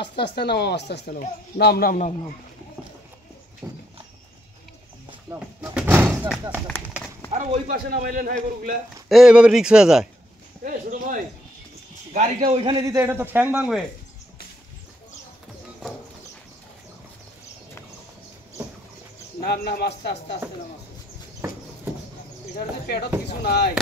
আস্তে আস্তে নাও, আস্তে আস্তে নাও, নাম নাম নাম নাম আরে ওই পাশে নামাইলেন হাই গরুগুলা এইভাবে রিক্স হয়ে যায়। এই ছোট ভাই গাড়িটা ওইখানে দিতে, এটা তো ঠ্যাং ভাঙবে। নাম নাম আস্তে আস্তে আস্তে নাম, এটার যে পেটত কিছু নাই।